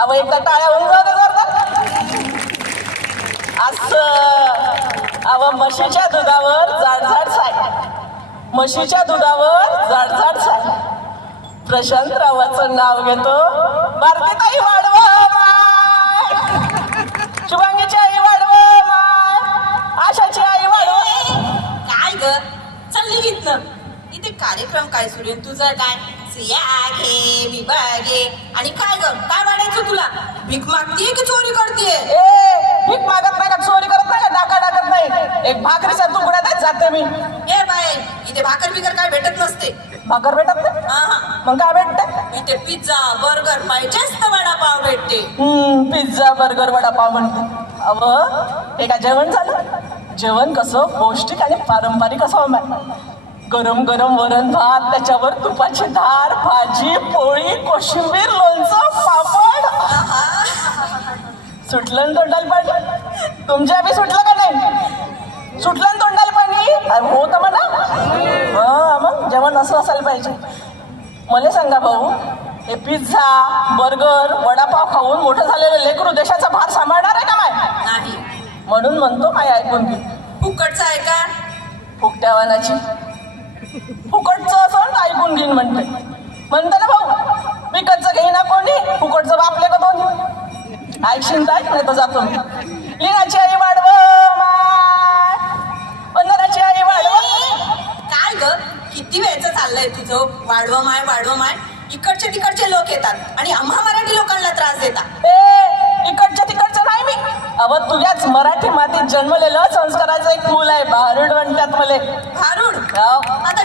अव एकदा टाळ्या होऊन जाऊ असं अव म्हशीच्या दुधावर जाडजाड साय, म्हशीच्या दुधावर जाडजाड साय. प्रशांतरावाचं नाव घेतो. भारतीताई वाढव माय, शुभांगीची आई वाढव माय, आशाची आई वाढव. काय ग चालली घेतलं इथे कार्यक्रम काय सुरू आहे तुझं? काय सिया घे बिबा घे आणि काय ग काय वाढायचं तुला? भीक मागतीये की चोरी करतेय? ए भीक मागत नाही का, चोरी करत नाही का, डाका टाकत नाही. एक भाकरीचा तुकडा देत जाते मी. ए बाय इथे भाकर बिकर काय भेटत नसते. भाकर भेटत नाही? हा मग काय भेटत? इथे पिझ्झा बर्गर पाहिजेच तर वडापाव भेटते. पिझ्झा बर्गर वडापाव म्हणते. अव हे का जेवण झालं? जेवण कसं पौष्टिक आणि पारंपरिक असं. गरम गरम वरण भात, त्याच्यावर तुपाची धार, भाजी पोळी, कोशिंबीर, लोणचं, पापड. सुटलं तोंडाला पाणी. तुमच्या बी सुटलं का नाही? सुटलं तोंडाला पाणी होतं म्हणा. हा मग जेवण असं असायला पाहिजे. मला सांगा भाऊ, हे पिझ्झा बर्गर वडापाव खाऊन मोठं झालेलं लेकरू देशाचा भार सांभाळणार आहे का माय? नाही. म्हणून म्हणतो माय ऐकून घे. फुकटचं आहे का? फुकट्या वानाची फुकटचं असं ऐकून घेईन म्हणते. म्हणतं ना भाऊ, विकतचं घेईना कोणी, फुकटचं बापले का दोन्ही. ऐकशील तर ऐक, नाही तर जातो मी. लिनाची आई वाढव माय, वंदनाची आई वाढव. काय ग किती वेळचं चाललंय तुझं वाढव माय वाढव माय? इकडचे तिकडचे लोक येतात आणि आम्हा मराठी लोकांना त्रास देतात. ए इकडच्या तिकडचं नाही मी. अव तुझ्याच मराठी मातीत जन्मलेलं संस्काराचं एक फूल आहे. भारुड म्हणतात मले. भारूड हो. आता